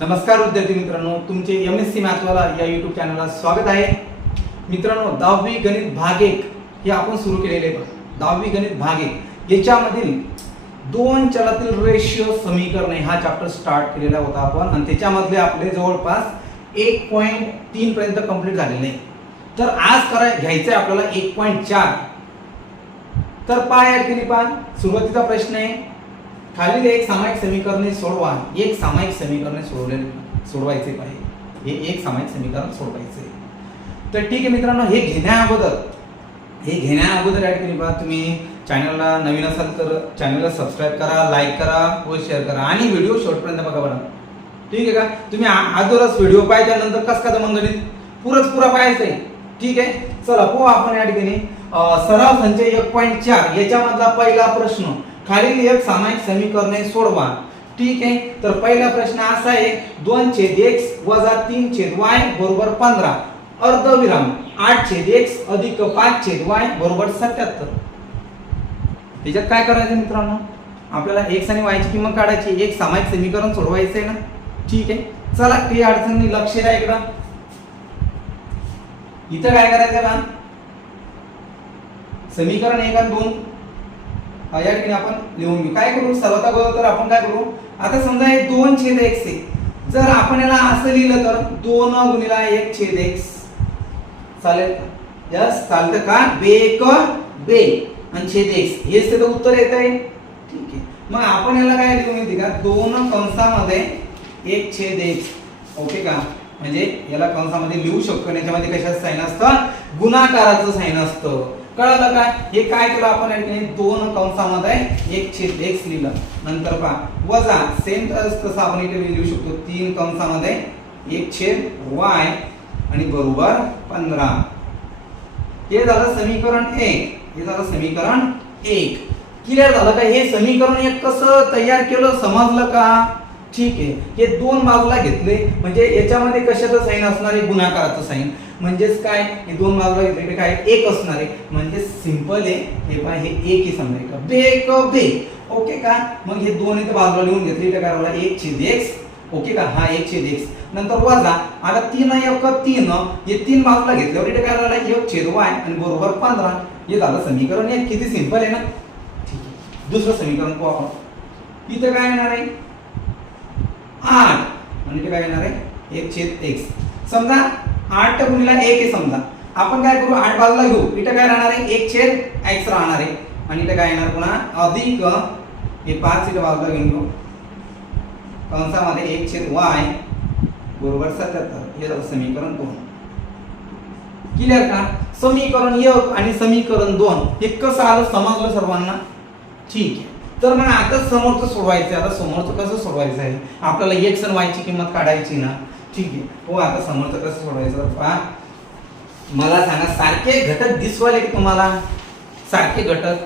नमस्कार विद्यार्थी मित्रांनो तुमचे एम एस सी मॅथवाला या युट्यूब चॅनलला स्वागत आहे. मित्रांनो दहावी गणित भाग एक हे आपण सुरू केलेले दहावी गणित भाग एक. याच्यामधील दोन चलातील रेशिओ समीकरणे हा चॅप्टर स्टार्ट केलेला होता आपण. आणि त्याच्यामधले आपले जवळपास एक पॉईंट तीन पर्यंत कंप्लीट झालेले आहे. तर आज कराय घ्यायचं आहे आपल्याला एक पॉईंट चार. तर पाय की केली पहा सुरुवातीचा प्रश्न आहे. खालील एक सामायिक समीकरणे सोडवा. एक सामायिक समीकरणे सोडवले सोडवायचे पाहिजे. हे एक सामायिक समीकरण सोडवायचे. तर ठीक आहे मित्रांनो हे घेण्या अगोदर हे घेण्या अगोदर या ठिकाणी पहा तुम्ही. चॅनलला नवीन असाल तर चॅनलला सबस्क्राईब करा लाईक करा व शेअर करा. आणि व्हिडिओ शेवटपर्यंत बघा बरं. ठीक आहे का? तुम्ही आ- अगोदरच व्हिडिओ पाहिल्यानंतर कस का मग गणित? पुरच पुरा पाहायचं आहे ठीक आहे? चला हो आपण या ठिकाणी. सराव संचय एक पॉईंट चार याच्यामधला पहिला प्रश्न. खालील एक सामायिक समीकरणे सोडवा. ठीक आहे? तर पहिला प्रश्न असा आहे दोन छेद एक्स वजा तीन छेद वाय बरोबर पंधरा. अर्धविराम आठ छेद एक्स अधिक पाच छेद वाय बरोबर सत्याहत्तर त्याच्यात काय करायचं मित्रांनो? आपल्याला एक्स आणि वायची किंमत काढायची. एक सामायिक समीकरण सोडवायचं आहे ना? ठीक आहे? चला काही अडचणी लक्ष द्या इकडं. इथं काय करायचं का समीकरण एक आणि दोन. या ठिकाणी आपण लिहून घेऊ. काय करू? सर्वात अगोदर आपण काय करू? आता समजा हे दोन छेद एक्स आहे. जर आपण याला असं लिहिलं तर दोन गुणिला एक छेद एक्स चालेल यस चालतं का? बे एक बे आणि छेद एक्स हेच त्याचं उत्तर येत आहे. ठीक आहे. मग आपण याला काय लिहून येते का? दोन कंसामध्ये एक छेद एक्स ओके का? म्हणजे याला कंसामध्ये लिहू शकतो. याच्यामध्ये कशाचं साईन असतं? गुणाकाराचं साईन असतं. कळलं का? हे काय केलं आपण? या ठिकाणी दोन कंसामध्ये एक छेद एक्स लिहिलं नंतर पहा वजा सेम तसं आपण इथे लिहू शकतो. तीन कंसामध्ये एक छेद वाय आणि बरोबर पंधरा. हे झालं समीकरण एक. हे झालं समीकरण एक. क्लिअर झालं का? हे समीकरण एक कसं तयार केलं? समजलं का? ठीक आहे. हे दोन बाजूला घेतले. म्हणजे याच्यामध्ये कशाचं साईन असणार? आहे गुणाकाराचं साईन म्हणजेच काय? हे दोन बाजूला घेतले काय? एक असणार आहे. म्हणजे सिंपल आहे. हे पण हे एक ही समजायचं बे एक बे ओके का? मग हे दोन इथे बाजूला लिहून घेतले. इथे काय राहिला? एक छेद एक्स ओके का? हा एक छेद एक्स नंतर वजा. आता तीन एक तीन. हे तीन बाजूला घेतल्यावर इथे काय राहिला? एक छेद वाय आणि बरोबर पंधरा. हे झालं समीकरण एक. किती सिंपल आहे ना? ठीक आहे. दुसरं समीकरण पाहू आपण. इथे काय येणार आहे? आठ. आणि इथे काय येणार आहे? एक छेद एक्स समजा आठ गुणिला एक आहे समजा. आपण काय करू? आठ बाजूला घेऊ. इथं काय राहणार आहे? एक छेद एक्स राहणार आहे. आणि इथं काय येणार? पुन्हा अधिक हे पाच इथं बाजूला घेऊन घेऊ. कंसामध्ये एक छेद वाय बरोबर सत्याहत्तर. हे समीकरण दोन. क्लिअर का? समीकरण एक आणि समीकरण दोन हे कसं आलं? समजलं सर्वांना? ठीक आहे. तर मग आता समोरचं सोडवायचं आहे. आता समोरचं कसं सोडवायचं आहे? आपल्याला एक्स आणि वायची किंमत काढायची ना? ठीक आहे. हो आता समोरचं कसं सोडवायचं? पहा. मला सांगा सारखे घटक दिसवाले की तुम्हाला? सारखे घटक.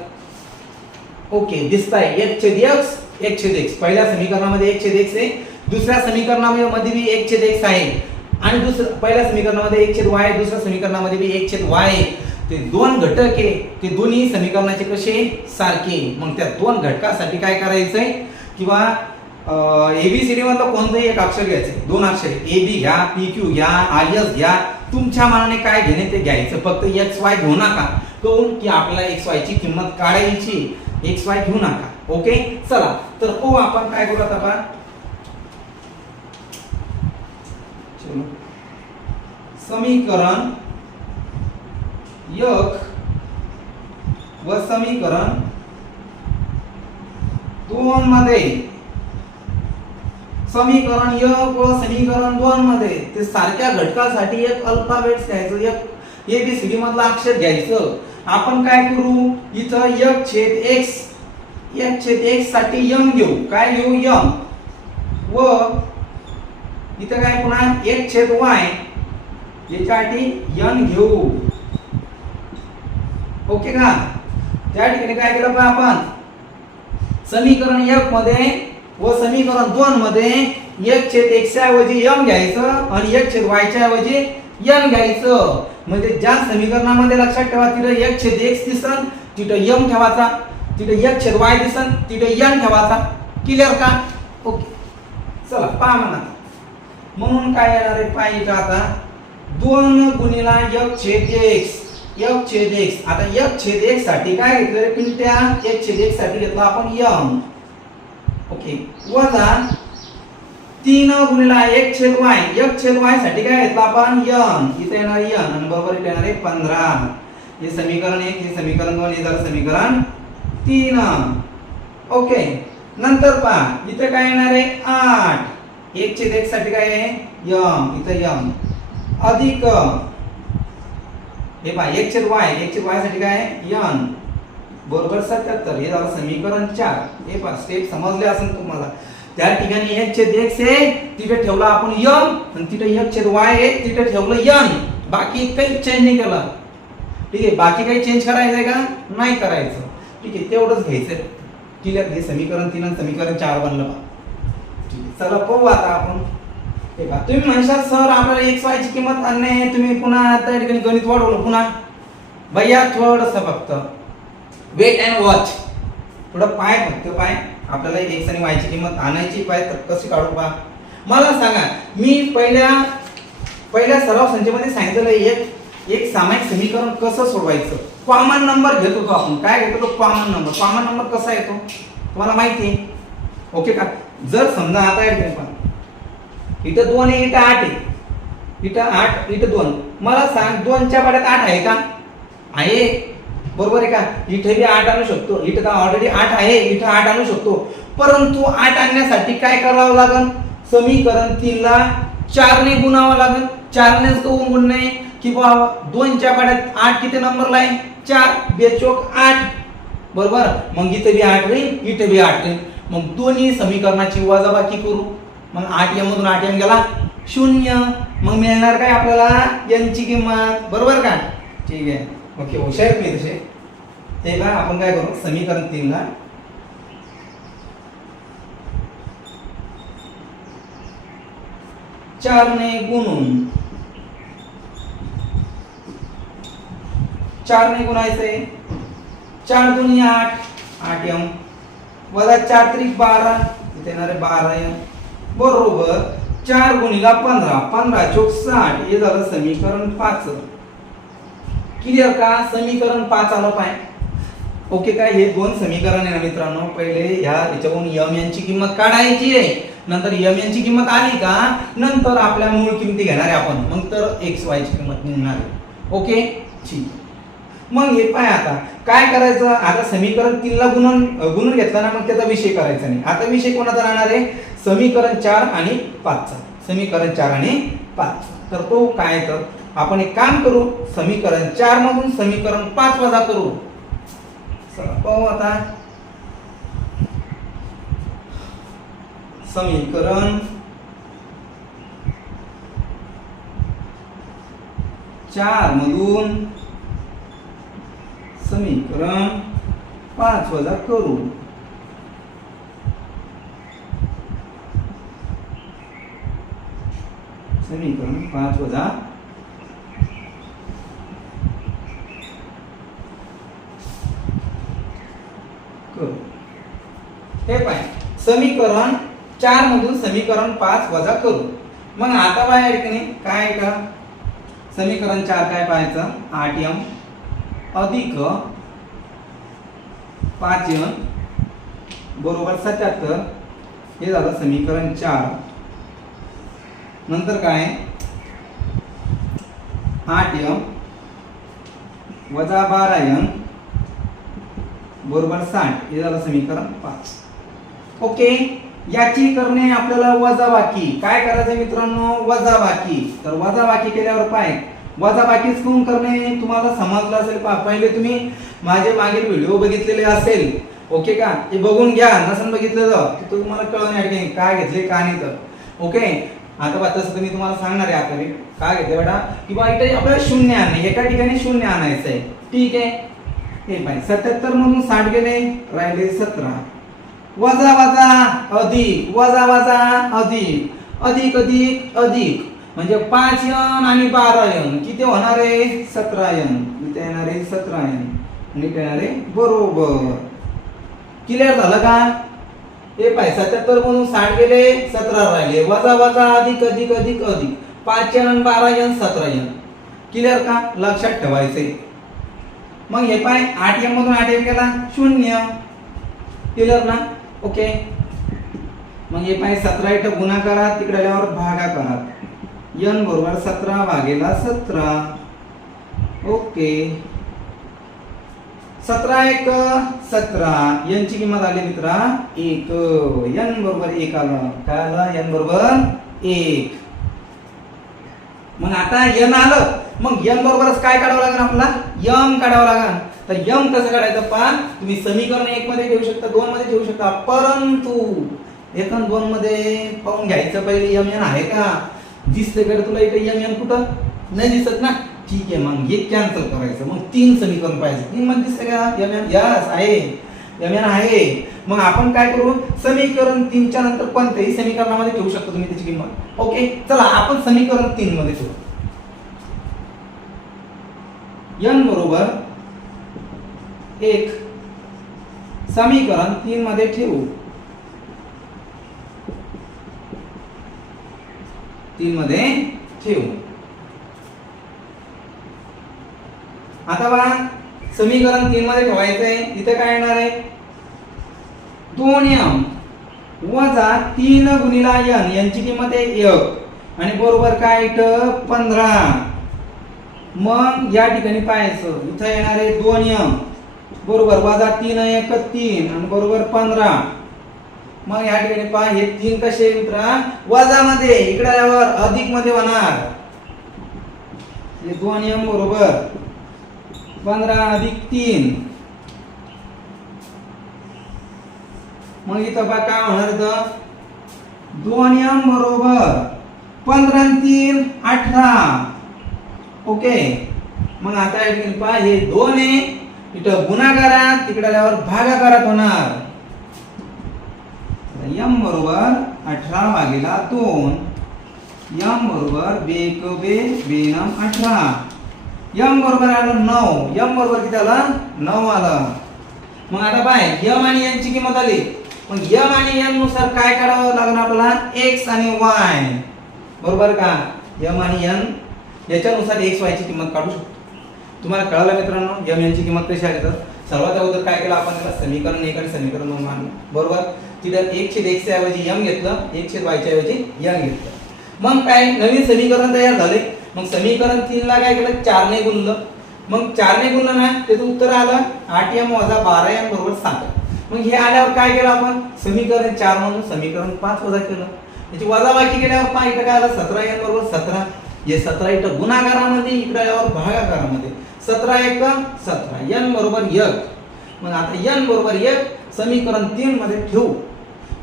ओके दिसताय. एक छेद एक्स एक छेद एक्स पहिल्या समीकरणामध्ये एक छेद एक्स आहे. दुसऱ्या समीकरणामध्ये बी एक छेद एक्स आहे. आणि दुसरं पहिल्या समीकरणामध्ये एक छेद वाय दुसऱ्या समीकरणामध्ये बी एक छेद वाय ते दोन घटक आहे. ते दोन्ही समीकरणाचे कसे? सारखे. मग त्या दोन घटकासाठी काय करायचंय? किंवा एबीसीडी मधलं कोणतंही एक अक्षर घ्यायचं दोन अक्षर ए बी घ्या पी क्यू घ्या आय एस घ्या. तुमच्या मनाने काय घेणे ते घ्यायचं. फक्त एक्स वाय घेऊ नका. तो की आपल्याला एक्स वाय ची किंमत काढायची एक्स वाय घेऊ नका. ओके चला. तर हो आपण काय करू आता. चलो. समीकरण एक व समीकरण दोन मध्ये समीकरण एक व समीकरण दोन मध्ये ते सारख्या घटकासाठी एक अल्फाबेट घ्यायचं एक एबीसीडी मधलं अक्षर घ्यायचं. आपण काय करू? इथं एक छेद एक्स एक छेद एक्ससाठी यम घेऊ. काय घेऊ? यम व इथं काय पुन्हा? एक छेद वाय याच्यासाठी यन घेऊ. ओके का? त्या ठिकाणी काय केलं पाहिजे आपण? समीकरण एक मध्ये व समीकरण दोन मध्ये एक छेद एक्स ऐवजी यम घ्यायचं आणि एक छेद वायच्या ऐवजी यम घ्यायचं. म्हणजे ज्या समीकरणामध्ये लक्षात ठेवा तिथं एक छेद एक्स दिसन तिथं यम ठेवायचा. तिथं एक छेद वाय दिसन तिथं यम ठेवायचा. क्लिअर का? ओके चला पहा म्हणा म्हणून काय येणार आहे? पाहिजे आता. दोन गुणीला एक छेद एक्स एक छेद एक्स. आता एक छेद एक्ससाठी काय घेतलं रे पिंट्या एक छेद एक्ससाठी घेतला आपण यम ओके. वजा तीन गुणिला एक छेद वाय. एक छेद वायसाठी काय घेतला आपण? यन. इथे येणार यन. आणि बरोबर इथे येणार आहे पंधरा. हे समीकरण एक हे समीकरण दोन हे झालं समीकरण तीन. ओके. नंतर पहा. इथे काय येणार आहे? आठ. एक छेद एक साठी काय आहे? यम इथं यम अधिक. हे पहा. एक छेद वाय. एक छेद वायसाठी काय आहे? यन. बरोबर सत्याहत्तर हे झालं समीकरण चार हे पण स्टेप समजले असेल तुम्हाला. त्या ठिकाणी एक छेद एक्स आहे तिथे ठेवला आपण यम आणि तिथे एक छेद वाय आहे तिथे ठेवलं यन. बाकी काही चेंज नाही केलं. ठीक आहे बाकी काही चेंज करायचं आहे का? नाही करायचं. ठीक आहे तेवढंच घ्यायचं क्लिअर हे समीकरण तीन आणि समीकरण चार बनलं बा. ठीक आहे चला पाहू आता आपण. हे पहा तुम्ही म्हणशाल सर आपल्याला एक्स वायची किंमत आणणे तुम्ही पुन्हा त्या ठिकाणी गणित वाढवलं पुन्हा. भैया थोडंसं फक्त. वेट अँड वॉच थोडं पाय तो पाय. आपल्याला एक्स आणि वायची किंमत आणायची पाय तर कशी काढू पा मला सांगा मी पहिल्या पहिल्या सराव संचेमध्ये सांगितलेलं एक एक सामायिक समीकरण कसं सोडवायचं? कॉमन नंबर घेत होतो आपण. काय घेत होतो कॉमन नंबर कॉमन नंबर कसा येतो? तुम्हाला माहिती आहे? ओके का? जर समजा आता आहे पण इथं दोन आहे इथं आठ आहे. इथं आठ इथं दोन. मला सांग दोनच्या पाड्यात आठ आहे का? आहे. बरोबर आहे का? इथे बी आठ आणू शकतो. इथं ऑलरेडी आठ आहे. इथं आठ आणू शकतो. परंतु आठ आणण्यासाठी काय करावं लागेल समीकरण तीनला चारने गुणावं लागेल चारनेच गुण गुणणे की बा दोनच्या पाड्यात आठ किती नंबरला आहे? चार. बेचोक आठ. बरोबर? मग इथं बी आठ राहील इथं बी आठ राहील मग दोन्ही समीकरणाची वजाबाकी करू. मग आठ एम मधून आठ एम गेला शून्य. मग मिळणार काय आपल्याला? यांची किंमत. बरोबर का? ठीक आहे. ओके हुशार आहेत मी तसे ते का आपण काय करू? समीकरण तीनला चारने गुणून चारने गुणायचंय चार दोन्ही आठ आठ यम वजा चार त्रिक बारा इथे येणार आहे बारा यम. बरोबर चार गुणिला पंधरा पंधरा चोक साठ हे झालं समीकरण पाच. क्लिअर का? समीकरण पाच आलं पाय. ओके काय हे दोन समीकरण आहे ना मित्रांनो. पहिले ह्या याच्यावरून यम यांची किंमत काढायची आहे. नंतर यम यांची किंमत आली का? नंतर आपल्या मूळ किमती घेणार आहे आपण. मग तर एक्स वायची किंमत निघणार आहे. ओके ठीक. मग हे पाय आता. काय करायचं? आता समीकरण तीनला गुणून गुणून घेतला ना मग त्याचा विषय करायचा नाही. आता विषय कोणाचा राहणार आहे? समीकरण चार आणि पाचचा समीकरण चार आणि पाच तर तो काय तर आपण एक काम करू समीकरण चार मधून समीकरण पाच वजा करू. पाहू आता. समीकरण चार मधून समीकरण पाच वजा करू. समीकरण पाच वजा करू. हे पाय. समीकरण चार मधून समीकरण पाच वजा करू. मग आता बाहेर की नाही? काय आहे का? समीकरण चार काय पाहायचं? आठ एम अधिक पाच एम बरोबर सत्याहत्तर. हे झालं समीकरण चार. नंतर काय? आठ यम वजा बारा एम बरोबर साठ. हे झालं समीकरण पाच. ओके? याची करणे आपल्याला वजाबाकी. काय करायचं मित्रांनो? वजाबाकी. तर वजाबाकी केल्यावर पाय. वजाबाकीच कोण करणे? तुम्हाला समजलं असेल पहा पहिले तुम्ही? माझे मागील व्हिडिओ बघितलेले असेल. ओके का? ते बघून घ्या. नसन बघितलं तर तुम्हाला कळून की काय घेतले का नाही तर. ओके? आता बा तसं तर मी तुम्हाला सांगणार आहे आता काय घेतले बेटा? की बा इथे आपल्याला शून्य आणणे. एका ठिकाणी शून्य आणायचं आहे ठीक आहे? हे पाय सत्याहत्तर म्हणून साठ गेले राहिले सतरा. वजा वजा अधिक वजा वजा अधिक. अधिक अधिक अधिक. म्हणजे पाच यन आणि बारा यन. किती होणार आहे? सतरा यन. इथे येणार आहे सतरा यन. आणि इथे येणार आहे बरोबर. क्लिअर झालं का? हे पाय सत्याहत्तर म्हणून साठ गेले सतरा राहिले. वजा वजा अधिक अधिक अधिक अधिक. पाच यन बारा यन सतरा यन. क्लिअर का? लक्षात ठेवायचे मग हे पाय आठ एम मधून आठ एम गेला शून्य. क्लिअर ना? ओके मग हे पाय सतरा इथं गुणाकारा तिकडे आल्यावर भागाकारात यन बरोबर सतरा भागेला सतरा. ओके सतरा एक सतरा. यांची किंमत आली मित्रा एक. यन बरोबर एक आलं. काय आलं? यन बरोबर एक. मग आता यन आलं. मग यन बरोबरच काय काढावं लागेल आपला यम काढावं लागेल. तर यम कसं काढायचं पहा? तुम्ही समीकरण एक मध्ये ठेवू शकता दोन मध्ये ठेवू शकता. परंतु एक आणि दोन मध्ये पाहून घ्यायचं पहिले यम एन आहे का? दिसते का तुला इकडे यम एन कुठं? नाही दिसत ना? ठीक आहे मग हे कॅन्सल करायचं. मग तीन समीकरण पाहिजे तीन मध्ये दिसते का? यम एन यस आहे. यम एन आहे. मग आपण काय करू? समीकरण तीनच्या नंतर कोणत्याही समीकरणामध्ये ठेवू शकतो तुम्ही त्याची किंमत. ओके? चला आपण समीकरण तीन मध्ये ठेवू. यन बरोबर एक समीकरण तीन मध्ये ठेवू. तीन मध्ये ठेवू. आता बघा समीकरण तीन मध्ये ठेवायचंय. इथे काय येणार आहे? दोन यम वजा तीन गुणिला एन यांची किंमत आहे एक. आणि बरोबर काय पंधरा. मग या ठिकाणी पाहायचं. इथं येणार आहे दोन यम बरोबर वजा तीन एक तीन. आणि बरोबर पंधरा. मग या ठिकाणी पहा हे तीन कसे मित्रा? वजा मध्ये इकडे आल्यावर अधिकमध्ये होणार. हे दोन यम बरोबर. पंधरा अधिक तीन. मग इथं बा काय होणार इथं? दोन यम बरोबर. पंधरा तीन अठरा. ओके? मग आता पहा हे दोन आहे. इथं गुणाकारात तिकडे आल्यावर भागाकारात होणार. यम बरोबर अठरा भागीला दोन. यम बरोबर बेक बे बेनम अठरा. यम बरोबर आलं नऊ. यम बरोबर किती आलं? नऊ आलं. मग आता पाय यम आणि यांची किंमत आली. मग यम आणि यमनुसार काय काढावं लागणार आपल्याला? एक्स आणि वाय बरोबर का? यम आणि यन याच्यानुसार एक्स वाय ची किंमत काढू शकतो. तुम्हाला कळालं मित्रांनो? यम यांची किंमत कशी आली तर? सर्वात अगोदर काय केलं आपण त्याला समीकरण एक आणि समीकरण दोन मानलं. बरोबर? तिथं एक छेद एक्सच्या ऐवजी यम घेतलं एक छेद वायच्या ऐवजी यम घेतलं. मग काय? नवीन समीकरण तयार झाले. मग समीकरण तीनला काय केलं? चारने गुणलं. मग चारने गुणलं ना? त्याचं उत्तर आलं आठ एम वजा बारा एम बरोबर सात. मग हे आल्यावर काय केलं आपण? समीकरण चार म्हणून समीकरण पाच वजा केलं. याची वजाबाकी केल्यावर पहा इथं काय आलं? सतरा एन बरोबर सतरा. हे सतरा इथं गुणाकारामध्ये इकडे आल्यावर भागाकारामध्ये. सतरा एक सतरा. एन बरोबर एक. मग आता एन बरोबर एक समीकरण तीन मध्ये ठेवू.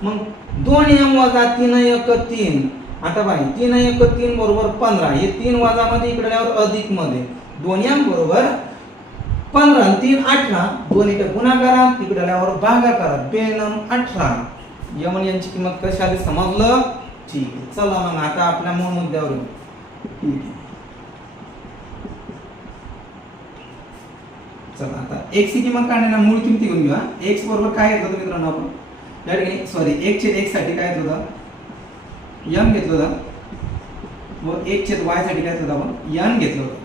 मग दोन एम वजा तीन एक तीन. आता बाई तीन एक तीन बरोबर पंधरा. हे तीन वाजामध्ये इकडे आल्यावर अधिकमध्ये दोन एम बरोबर पंधरा तीन अठरा. दोन इकडे गुणाकारा तिकडे आल्यावर भागाकारात बेनम अठरा. यमन यांची किंमत कशी आली समजलं? ठीक आहे. चला मग आता आपल्या मूळ मुद्द्यावर ठीक चला आता. एक्स ची किंमत काढण्याला मूळ किमती घेऊन घेऊ एक्स बरोबर काय घेतलं होतं मित्रांनो आपण? या ठिकाणी सॉरी एक छेद x साठी काय घेतलं होतं? यम घेतलं होतं. व एक छेद वायसाठी काय घेतलं होतं आपण? यन घेतलं होतं.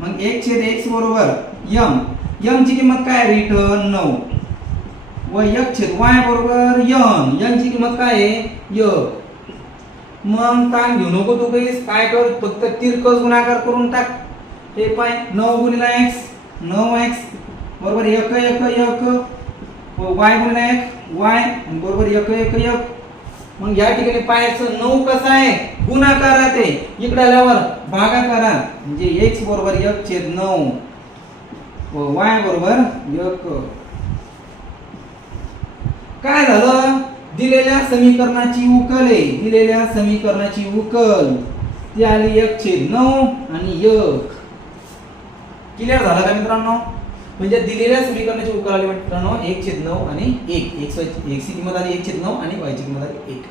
मग एक छेद एक्स बरोबर यम यम ची किंमत काय रिटर्न नऊ. व एक छेद वाय बरोबर यन यन ची किंमत काय आहे? य मग ताण घेऊ नको तू काही काय कर? फक्त तिरकस गुणाकार करून टाक. हे पाय. नऊ गुणिला एक्स नऊ एक्स बरोबर एक एक एक. वाय गुणिला एक. वाय बरोबर एक एक एक. मग या ठिकाणी पायाचं नऊ कसं आहे? गुणाकारात आहे इकडे आल्यावर भागाकारात म्हणजे एक्स बरोबर एक छेद नऊ. वाय बरोबर एक. काय झालं? दिलेल्या समीकरणाची उकल आहे. दिलेल्या समीकरणाची उकल. ती आली एक छेद नऊ आणि एक. क्लिअर झाला का मित्रांनो? म्हणजे दिलेल्या समीकरणाचे उकार आले मित्रांनो एक छेद नऊ आणि एक. एक्स सी किंमत आली एक छेद नऊ आणि वायची किंमत आली एक.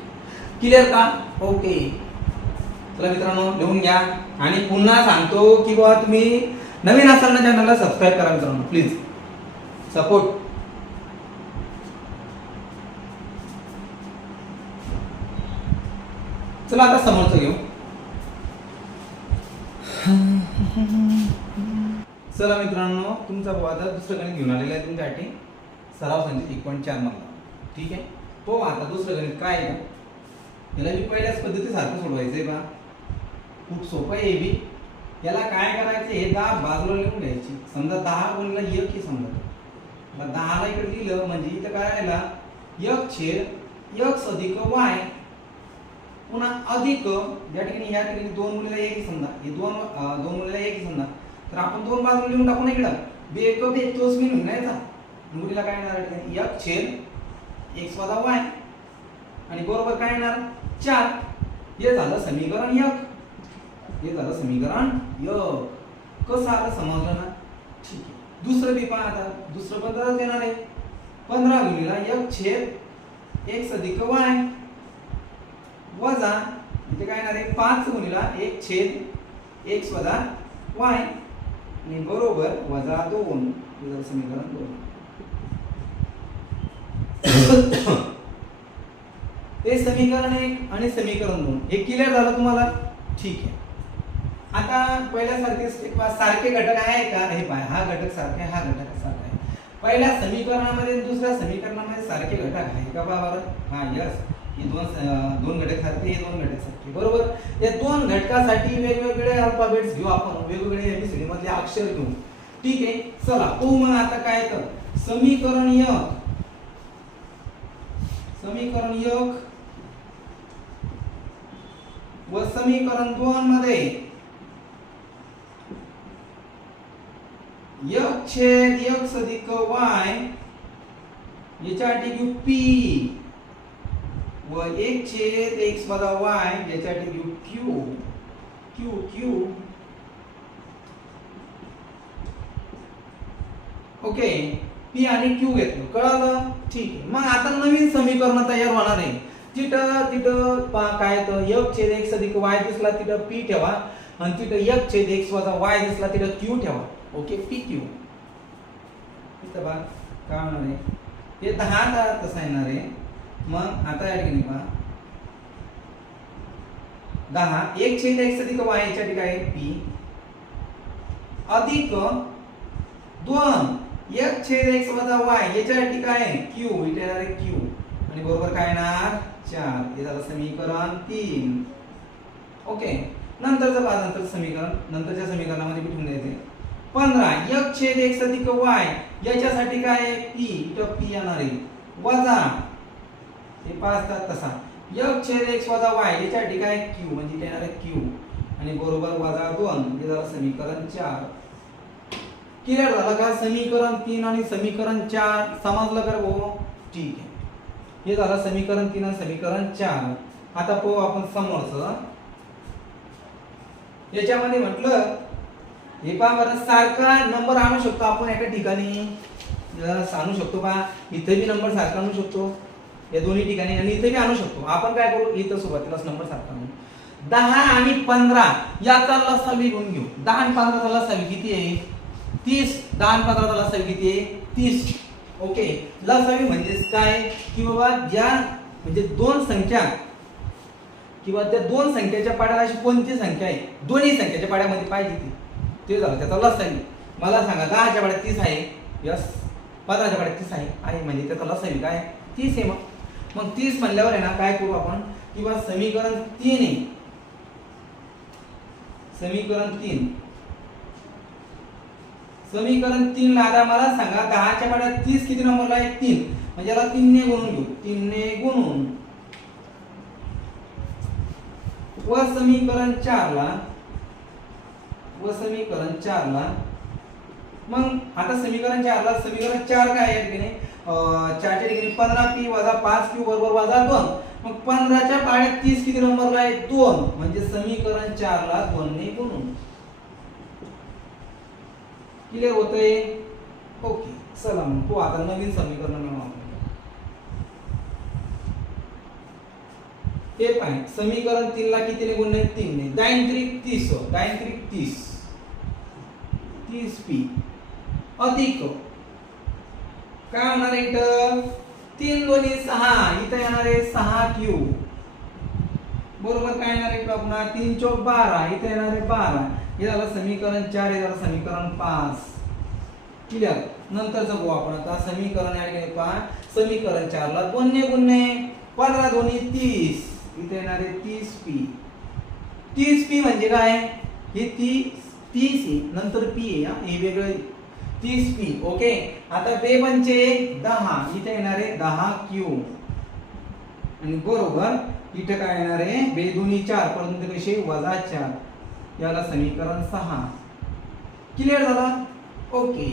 क्लिअर का? ओके चला मित्रांनो लिहून घ्या. आणि पुन्हा सांगतो की बाबा तुम्ही नवीन असताना चॅनलला सबस्क्राईब करा मित्रांनो प्लीज सपोर्ट चला आता समोरचं घेऊ. चला मित्रांनो तुमचा आता दुसरं गणित घेऊन आलेला आहे तुमच्यासाठी सराव संचित एक पॉईंट चार मधला. ठीक आहे? तो आता दुसरं गणित काय आहे? याला मी पहिल्याच पद्धतीसारखं सोडवायचं आहे बा. खूप सोपं आहे बी. याला काय करायचं? हे दहा बाजूला लिहून घ्यायची. समजा दहा गुणला एक हे समजा. दहाला इकडे लिहिलं म्हणजे इथं काय राहिला? एक छेद एक अधिक वाय पुन्हा अधिक या ठिकाणी या ठिकाणी दोन मुलीला एक समजा. हे दोन दोन मुलीला एक समजा. तर आपण दोन बाजूला लिहून टाकू ना इकडं. बी एक बे तोच मी लिहून यायचा मुलीला काय येणार एक छेद एक स्वतः वाय. आणि बरोबर काय येणार? चार. हे झालं समीकरण एक. हे झालं समीकरण एक. कसं आलं समजलं ना? ठीक आहे. दुसरं बी पहा आता. दुसरं पंधराच येणार आहे. पंधरा गुणीला एक छेद एक अधिक वाय. वजा इथे काय येणार आहे? पाच गुणीला एक छेद एक स्वतः वाय. आणि बरोबर वजा दोन. समीकरण दोन. ते समीकरण एक आणि समीकरण दोन. हे क्लिअर झालं तुम्हाला? ठीक आहे. आता पहिल्यासारखे स्टेप सारखे घटक आहे का? हे पाय हा घटक सारखा आहे हा घटक सारखा आहे. पहिल्या समीकरणामध्ये दुसऱ्या समीकरणामध्ये सारखे घटक आहे का बाबा हा यस हे दोन दोन घटक सारखे हे दोन घटक सारखे. बरोबर? या दोन घटकासाठी वेगवेगळे अल्फाबेट्स घेऊ आपण. वेगवेगळे एबीसीडी मधले अक्षर घेऊ. ठीक आहे? चला तो मग आता काय तर. समीकरण यक समीकरण एक व समीकरण दोन मध्ये एक छेद एक सदिक वाय याच्यासाठी घेऊ पी. व एक छेद एक्स वजा वाय याच्यासाठी घेऊ Q Q Q okay P आणि क्यू घेतलं. कळालं? ठीक आहे. मग आता नवीन समीकरण तयार होणार आहे. तिथं तिथं काय तर एक छेद एक अधिक वाय दिसला तिथं पी ठेवा. आणि तिथं एक छेद एक वजा वाय दिसला तिथं क्यू ठेवा. ओके पी क्यू इथं काय होणार आहे? हे दहा दहा तसं येणार आहे. मग आता या ठिकाणी पहा. दहा एक छेद एक अधिक वाय याच्या ठिकाणी पी. अधिक दोन एक छेद एक वजा वाय याच्या ठिकाणी आहे. क्यू इथे येणार आहे क्यू आणि बरोबर काय येणार? चार. हे झालं समीकरण तीन. ओके. नंतरचं पहा नंतर समीकरण. नंतरच्या समीकरणामध्ये कुठून द्यायचे पंधरा एक छेद एक अधिक वाय याच्यासाठी काय आहे? पी इथं पी येणार आहे. वजा हे पाच तास तसा. एक छेद एक्स वजा वाय याच्यासाठी काय? क्यू म्हणजे येणार आहे क्यू आणि बरोबर वजा दोन हे झालं समीकरण चार. क्लिअर झालं का? समीकरण तीन आणि समीकरण चार समजलं का भाऊ? ठीक आहे. हे झालं समीकरण तीन आणि समीकरण चार. आता पाहू आपण समोरच. याच्यामध्ये म्हटलं हे पहा बरं सारखा नंबर आणू शकतो आपण एका ठिकाणी. सांगू शकतो पहा इथे बी नंबर सारखा आणू शकतो. या दोन्ही ठिकाणी आणि इथे बी आणू शकतो. आपण काय करू? इथं सुरुवातीलाच नंबर सारखा म्हणून दहा आणि पंधरा याचा लसावी घेऊन घेऊ. दहा आणि पंधराचा लसावी किती आहे? तीस. दहा आणि पंधराचा लसावी किती आहे? तीस. ओके. लसावी म्हणजेच काय? की बाबा ज्या म्हणजे दोन संख्या किंवा त्या दोन संख्येच्या पाड्याला अशी कोणती संख्या आहे? दोन्ही संख्येच्या पाड्यामध्ये पाहिजे ती. ते झालं. त्याचा लसावी मला सांगा दहाच्या पाड्यात तीस आहे. यस. पंधराच्या पाड्यात तीस आहे. आहे म्हणजे त्याचा लसावी काय तीस आहे मग. मग तीस म्हणल्यावर आहे ना काय करू आपण? किंवा समीकरण तीन आहे. समीकरण तीन. समीकरण तीन ला आता मला सांगा दहाच्या पाड्यात तीस किती नंबरला आहे? तीन. म्हणजे याला तीनने गुणून घेऊ. तीनने गुणून. व समीकरण चार ला व समीकरण चार ला मग आता समीकरण चार ला समीकरण चार काय आहे? की नाही चारच्या डिग्री पंधरा पी वजा पाच क्यू बरोबर वजा दोन. मग पंधराच्या पाण्यात तीस किती नंबरला आहे? दोन. म्हणजे समीकरण चार ला दोन ने गुणून. क्लिअर होतंय? ओके चला मग तो आता नवीन समीकरण मिळवू ते हे पाय. समीकरण तीन ला कितीने गुणले? तीन ने दाइन त्रिक तीस. दाइन त्रिक तीस. तीस पी अधिक. काय होणार आहे इथं? तीन दोन्ही सहा. इथं येणार आहे सहा क्यू बरोबर काय येणार आहे पुन्हा तीन चौक बारा. इथं येणार आहे बारा. हे झालं समीकरण चार हे झालं समीकरण पाच. क्लिअर नंतरचं बघू आपण आता. समीकरण या ठिकाणी पहा. समीकरण चारला दोन्ही गुन्हे. पंधरा दोन्ही तीस. इथे येणार आहे तीस पी तीस पी म्हणजे काय? हे तीस तीस आहे. नंतर पी आहे हे. वेगळं तीस पी ओके आता बे पंचे म्हणजे दहा इथे येणार आहे दहा क्यू आणि बरोबर इथे काय येणार आहे? बे दोन्ही चार परंतु कसे? वजा चार. याला समीकरण सहा. क्लिअर झाला? ओके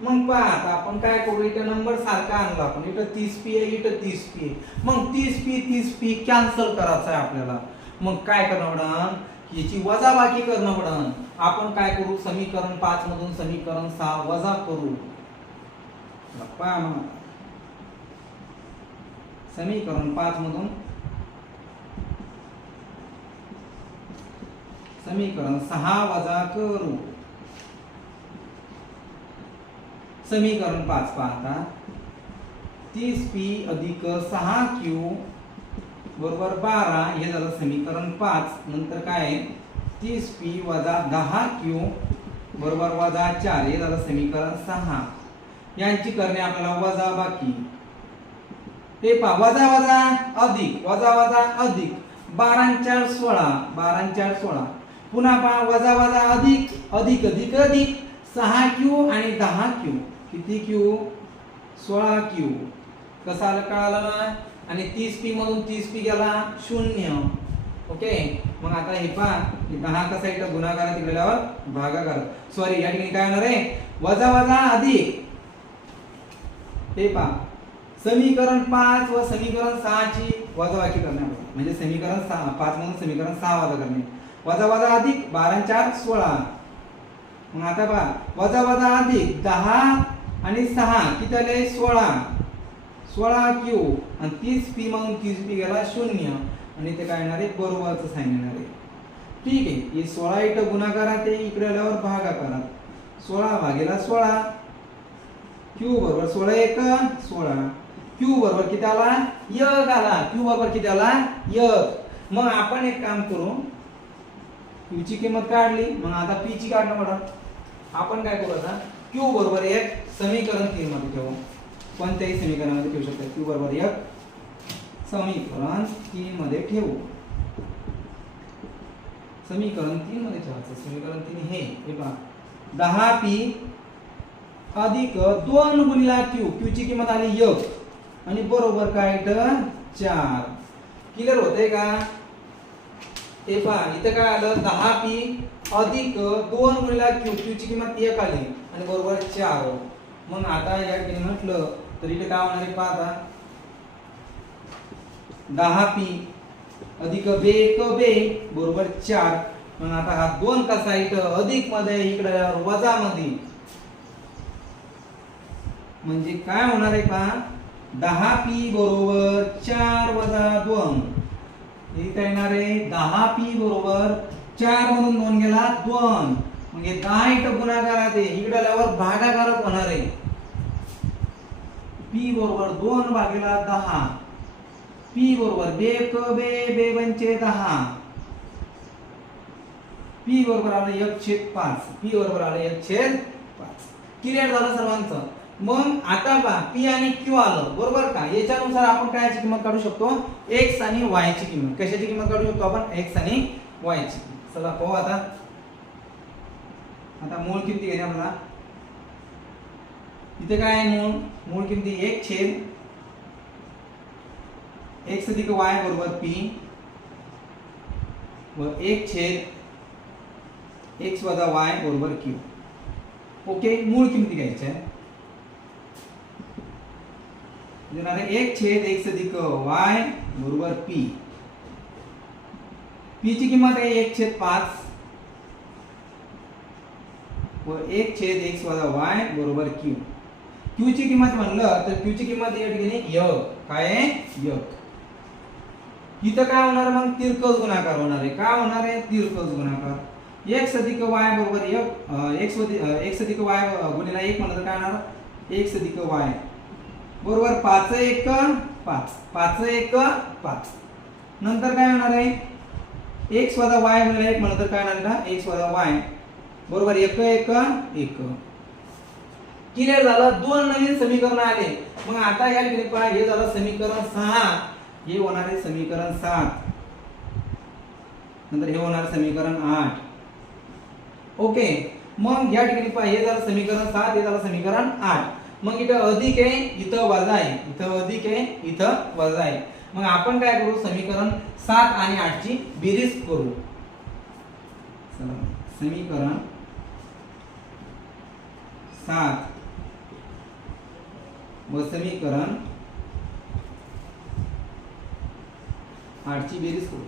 मग पहा आता आपण काय करू? इथं नंबर सारखा आणला आपण. इथं तीस पी आहे इथं तीस पी आहे. मग तीस पी तीस पी कॅन्सल करायचं आहे आपल्याला. मग काय करणार? याची वजाबाकी करणं पडन. आपण काय करू? समीकरण पाच मधून समीकरण सहा वजा करू. मग समीकरण पाच मधून समीकरण सहा वजा करू. समीकरण पाच पाहता. तीस पी अधिक सहा क्यू बरोबर बारा हे झालं समीकरण पाच. नंतर काय आहे? तीस पी वजा दहा क्यू बरोबर वजा चार हे झालं समीकरण सहा. यांची करणे आपल्याला वजा बाकी. हे पहा वजा वजा अधिक वजा वजा अधिक. बारा चार सोळा बारा चार सोळा. पुन्हा पहा वजा वजा अधिक अधिक अधिक अधिक. सहा क्यू आणि दहा क्यू. किती क्यू? सोळा क्यू. कसं आलं कळालं ना? आणि तीस पी मधून तीस पी गेला शून्य. ओके? मग आता हे पहा दहा कसा इथं गुणाकारात गेल्यावर भागाकार. सॉरी या ठिकाणी काय होणार आहे? वजा वजा अधिक. हे पहा समीकरण पाच व समीकरण सहाची वजाबाकी करणे. आपल्याला. म्हणजे समीकरण सहा पाच मधून समीकरण सहा वजा करणे. वजा वजा अधिक बारा आणि चार सोळा. मग आता पहा वजा वजा अधिक दहा आणि सहा किती आले? सोळा. सोळा क्यू आणि तीस पी मधून तीस पी गेला शून्य. आणि ते काय येणार आहे? बरोबरचं साईन येणार आहे. ठीक आहे. हे सोळा इथं गुणाकारात आहे इकडे आल्यावर भागाकारात सोळा भागेला सोळा. क्यू बरोबर सोळा एक सोळा. क्यू बरोबर किती आला? यग आला. क्यू बरोबर किती आला? यग मग आपण एक काम करू. क्यू ची किंमत काढली. मग आता पी ची काढणं पडा. आपण काय करू आता? क्यू बरोबर एक समीकरण तीन मध्ये ठेवू. कोणत्याही समीकरणामध्ये ठेवू शकता. क्यू बरोबर एक. समीकरण तीन मध्ये ठेवू. समीकरण तीन मध्ये ठेवायचं समीकरण तीन हे हे पहा. दहा पी अधिक दोन गुणिला क्यू क्यू ची किंमत आली एक. आणि बरोबर काय इथं चार. क्लिअर होतंय का? ते पहा इथं काय आलं? दहा पी अधिक दोन गुणिला क्यू क्यू ची किंमत एक आली. आणि बरोबर चार. मग आता या ठिकाणी म्हटलं तर इथे काय होणार आहे पहा आता दहा पी अधिक बे क बे बरोबर चार. मग आता हा दोन कसा इथं? अधिकमध्ये इकडे वजा मध्ये. म्हणजे काय होणार आहे पहा? दहा पी बरोबर चार वजा दोन. इथं येणार आहे दहा पी बरोबर चार म्हणून दोन गेला दोन. म्हणजे दहा इथं गुणाकारात आहे. इकडे आल्यावर भागाकारात होणार आहे. पी बरोबर दोन भागेला दहा. पी बरोबर बे क बे बे पंचे दहा. पी बरोबर आलं एक छेद पाच. पी बरोबर आलं एक छेद पाच. क्लिअर झालं सर्वांचं? मग आता पहा पी आणि क्यू आलं. बरोबर का? याच्यानुसार आपण काय किंमत काढू शकतो? एक्स आणि वाय ची किंमत. कशाची किंमत काढू शकतो आपण? एक्स आणि वाय ची चला पाहू आता. आता मूळ किती घेणे आपल्याला इथे काय आहे मूळ? मूळ किमती एक छेद एक्स अधिक वाय बरोबर पी. व एक छेद एक्स वजा वाय बरोबर क्यू. ओके मूळ किमती घ्यायच्या आहे. म्हणजे एक छेद एक्स अधिक वाय बरोबर पी. पी ची किंमत आहे एक छेद पाच. व एक छेद एक्स वजा वाय बरोबर क्यू. क्यू ची किंमत म्हणलं तर क्यू ची किंमत या ठिकाणी य. काय य. इथं काय होणार मग? तिरकस गुणाकार होणार आहे. काय होणार आहे? तिरकस गुणाकार. एक्स अधिक वाय बरोबर एक एक्स एक्स अधिक वाय गुणिला एक म्हणलं तर काय होणार? एक्स अधिक वाय बरोबर पाच एक पाच. पाच एक पाच. नंतर काय होणार आहे? एक्स वजा वाय गुणिले एक म्हणलं तर काय होणार एक्स वजा वाय बरोबर एक एक एक. क्लिअर झालं? दोन नवीन समीकरण आले. मग आता या ठिकाणी पहा हे झालं समीकरण सहा. हे होणार आहे समीकरण सात. नंतर हे होणार समीकरण आठ. ओके. मग या ठिकाणी पहा हे झालं समीकरण सात हे झालं समीकरण आठ. मग इथं अधिक आहे इथं वजा आहे. इथं अधिक आहे इथं वजा आहे. मग आपण काय करू? समीकरण सात आणि आठची बेरीज करू. चला समीकरण सात. व समीकरण आठची बेरीज करू.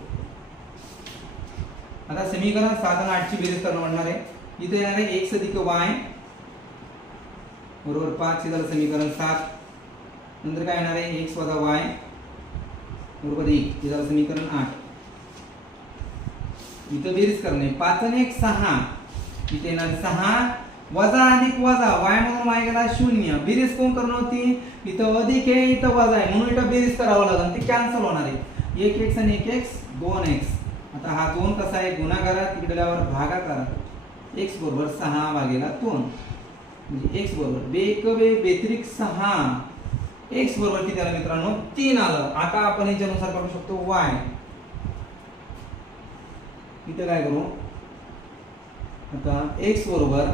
आता समीकरण सात आणि आठची बेरीज करणं म्हणणार आहे. इथे येणार आहे एक्स अधिक वाय. बरोबर पाच हे झालं समीकरण सात. नंतर काय येणार आहे? एक्स वजा वाय. बरोबर एक हे झालं समीकरण आठ. इथं बेरीज करणे. पाच आणि एक सहा. इथे येणार सहा. वजा अधिक वजा वाय म्हणून वाय गेला शून्य. बेरीज कोण करणार होती? इथं अधिक आहे इथं वजा आहे. म्हणून इथं बेरीज करावं लागेल ते कॅन्सल होणार आहे. एक एक्स आणि एक एक्स दोन एक्स आता हा दोन कसा आहे? गुणाकारात भागा भागाकारात. एक्स बरोबर सहा भागेला दोन. म्हणजे एक्स बरोबर बेक बे व्यतिरिक्त सहा. एक्स बरोबर किती आलं मित्रांनो? तीन आलं. आता आपण याच्यानुसार करू शकतो वाय इथं काय करू? आता एक्स बरोबर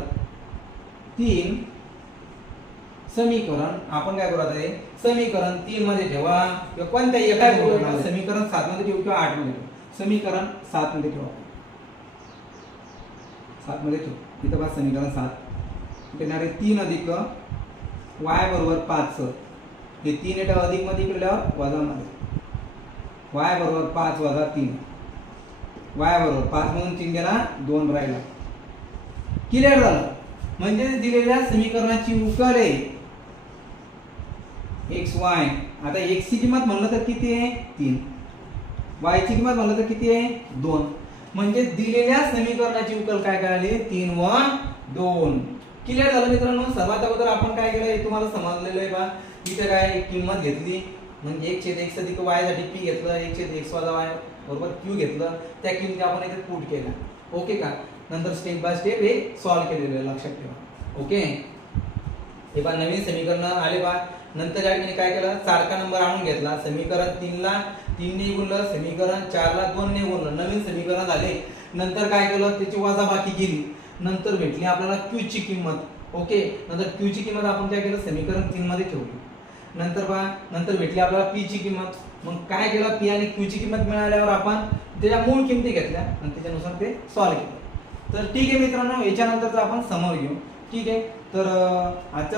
तीन समीकरण आपण काय करू आता हे? समीकरण तीन मध्ये ठेवा. किंवा कोणत्याही एका समीकरण सात मध्ये ठेवू किंवा आठमध्ये ठेवू. समीकरण सात मध्ये ठेवा. सात मध्ये ठेवू. इथं बघा समीकरण सात. येणार आहे तीन अधिक वाय बरोबर पाच. हे तीन येतं अधिकमध्ये इकडे लिहावं वजा मध्ये. वाय बरोबर पाच वजा तीन. वाय बरोबर पाच म्हणून तीन गेला दोन राहिला. क्लिअर झालं? म्हणजे दिलेल्या समीकरणाची उकल आहे एक्स वाय आता एक्स ची किंमत म्हणलं तर किती आहे? तीन. वाय ची किंमत म्हणलं तर किती आहे? दोन. म्हणजे दिलेल्या समीकरणाची उकल काय काय आली तीन व दोन. क्लिअर झालं मित्रांनो? सर्वात अगोदर आपण काय केलं? हे तुम्हाला समजलेलं आहे बा. इथे काय किंमत घेतली? म्हणजे एक छेद एक्स अधिक वायसाठी पी घेतलं एक छेद एक्स वाय बरोबर क्यू घेतलं. त्या किमती आपण इथे पुट केला. ओके का? नंतर स्टेप बाय स्टेप हे सॉल्व्ह केलेलं आहे लक्षात ठेवा. ओके हे बा नवीन समीकरण आले बा नंतर या ठिकाणी काय केलं? चारका नंबर आणून घेतला. समीकरण तीनला तीनने गुणलं समीकरण चारला दोनने गुणलं. नवीन समीकरण झाले नंतर काय केलं? त्याची वजाबाकी गेली नंतर भेटली आपल्याला Q ची किंमत. ओके नंतर क्यूची ची किंमत आपण काय केलं? समीकरण तीन मध्ये ठेवली. नंतर पहा नंतर भेटली आपल्याला पीची ची किंमत. मग काय केलं? पी आणि क्यूची ची किंमत मिळाल्यावर आपण त्याच्या मूळ किमती घेतल्या आणि त्याच्यानुसार ते सॉल्व्ह केलं. तर ठीक आहे मित्रांनो याच्यानंतरच आपण समोर घेऊ. ठीक आहे? तर अं,